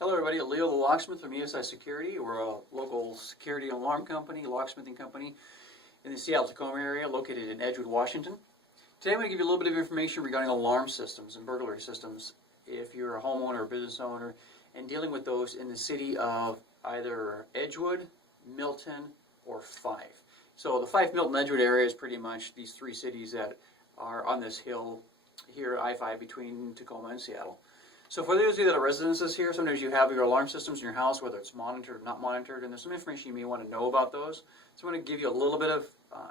Hello everybody, Leo the Locksmith from ESI Security. We're a local security alarm company, locksmithing company in the Seattle-Tacoma area located in Edgewood, Washington. Today I'm going to give you a little bit of information regarding alarm systems and burglary systems if you're a homeowner or business owner and dealing with those in the city of either Edgewood, Milton, or Fife. So the Fife, Milton, Edgewood area is pretty much these three cities that are on this hill here at I-5 between Tacoma and Seattle. So for those of you that are residences here, sometimes you have your alarm systems in your house, whether it's monitored or not monitored, and there's some information you may want to know about those. So I want to give you a little bit of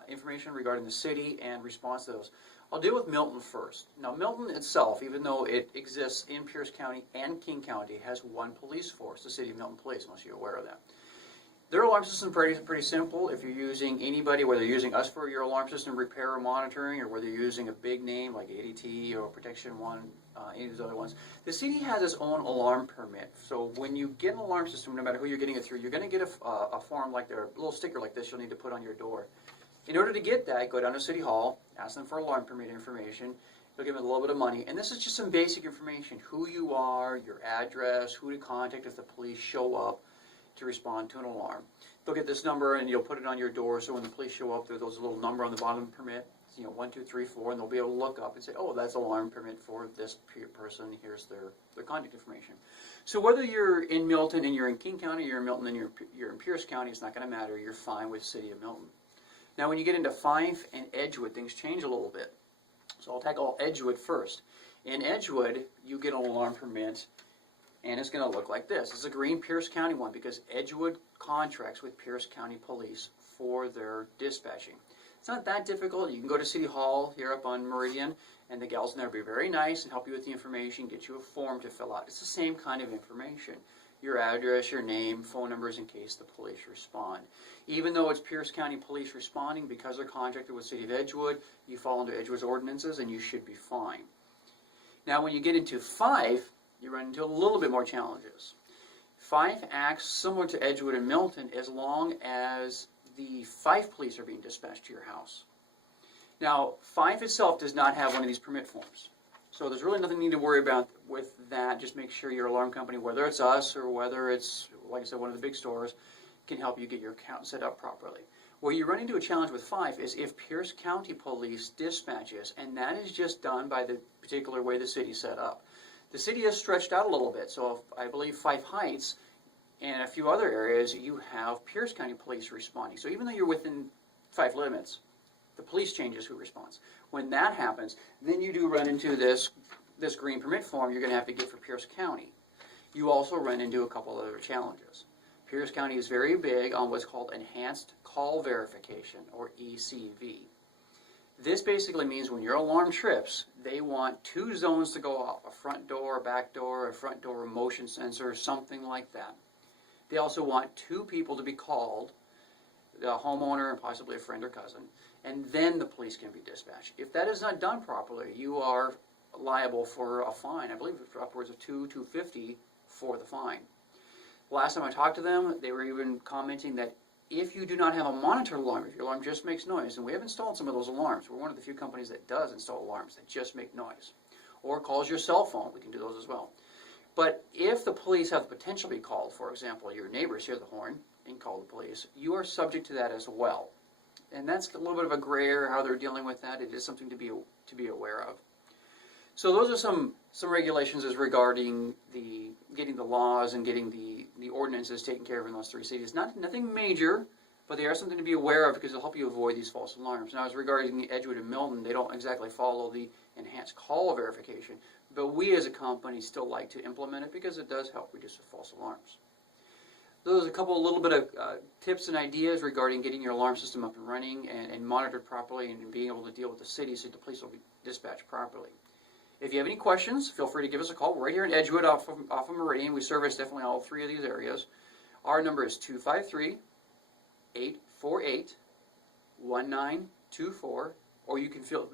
information regarding the city and response to those. I'll deal with Milton first. Now Milton itself, even though it exists in Pierce County and King County, has one police force, the City of Milton Police, unless you're aware of that. Their alarm system is pretty simple. If you're using anybody, whether you're using us for your alarm system repair or monitoring, or whether you're using a big name like ADT or Protection One, any of those other ones, the city has its own alarm permit. So when you get an alarm system, no matter who you're getting it through, you're going to get a form like their little sticker like this you'll need to put on your door. In order to get that, go down to City Hall, ask them for alarm permit information. You'll give them a little bit of money, and this is just some basic information: who you are, your address, who to contact if the police show up to respond to an alarm. They'll get this number and you'll put it on your door, so when the police show up, there's a little number on the bottom of the permit, 1, 2, 3, 4, and they'll be able to look up and say, oh, that's alarm permit for this person, here's their contact information. So whether you're in Milton and you're in King County, you're in Milton and you're in Pierce County, it's not going to matter, you're fine with City of Milton. Now when you get into Fife and Edgewood, things change a little bit. So I'll tackle Edgewood first. In Edgewood, you get an alarm permit, and it's going to look like this. It's a green Pierce County one because Edgewood contracts with Pierce County Police for their dispatching. It's not that difficult. You can go to City Hall here up on Meridian, and the gals in there will be very nice and help you with the information, get you a form to fill out. It's the same kind of information. Your address, your name, phone numbers in case the police respond. Even though it's Pierce County Police responding, because they're contracted with City of Edgewood, you fall under Edgewood's ordinances and you should be fine. Now when you get into Fife, you run into a little bit more challenges. Fife acts similar to Edgewood and Milton as long as the Fife police are being dispatched to your house. Now, Fife itself does not have one of these permit forms. So there's really nothing you need to worry about with that. Just make sure your alarm company, whether it's us or whether it's, like I said, one of the big stores, can help you get your account set up properly. Where you run into a challenge with Fife is if Pierce County Police dispatches, and that is just done by the particular way the city's set up. The city has stretched out a little bit, so I believe Fife Heights and a few other areas, you have Pierce County Police responding. So even though you're within Fife limits, the police changes who responds. When that happens, then you do run into this green permit form you're going to have to get for Pierce County. You also run into a couple other challenges. Pierce County is very big on what's called Enhanced Call Verification, or ECV. This basically means when your alarm trips, they want 2 zones to go off: a front door, a back door, a front door motion sensor, something like that. They also want 2 people to be called, the homeowner and possibly a friend or cousin, and then the police can be dispatched. If that is not done properly, you are liable for a fine. I believe it's upwards of $250 for the fine. Last time I talked to them, they were even commenting that if you do not have a monitored alarm, if your alarm just makes noise, and we have installed some of those alarms, we're one of the few companies that does install alarms that just make noise, or calls your cell phone, we can do those as well. But if the police have the potential to be called, for example, your neighbors hear the horn and call the police, you are subject to that as well. And that's a little bit of a gray area how they're dealing with that. It is something to be aware of. So those are some regulations as regarding getting the laws and getting the ordinances taken care of in those 3 cities. Nothing major, but they are something to be aware of because they'll help you avoid these false alarms. Now, as regarding Edgewood and Milton, they don't exactly follow the enhanced call verification, but we as a company still like to implement it because it does help reduce the false alarms. Those are a little bit of tips and ideas regarding getting your alarm system up and running and monitored properly and being able to deal with the city so the police will be dispatched properly. If you have any questions, feel free to give us a call. We're right here in Edgewood off of Meridian. We service definitely all 3 of these areas. Our number is 253-848-1924, or you can feel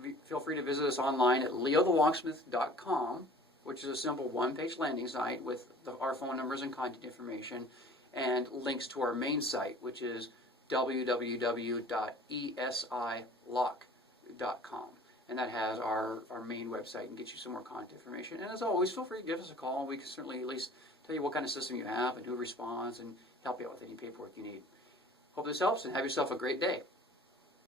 free to visit us online at leothelocksmith.com, which is a simple 1-page landing site with our phone numbers and contact information, and links to our main site, which is www.esilock.com. And that has our main website and gets you some more contact information. And as always, feel free to give us a call. We can certainly at least tell you what kind of system you have and who responds, and help you out with any paperwork you need. Hope this helps, and have yourself a great day.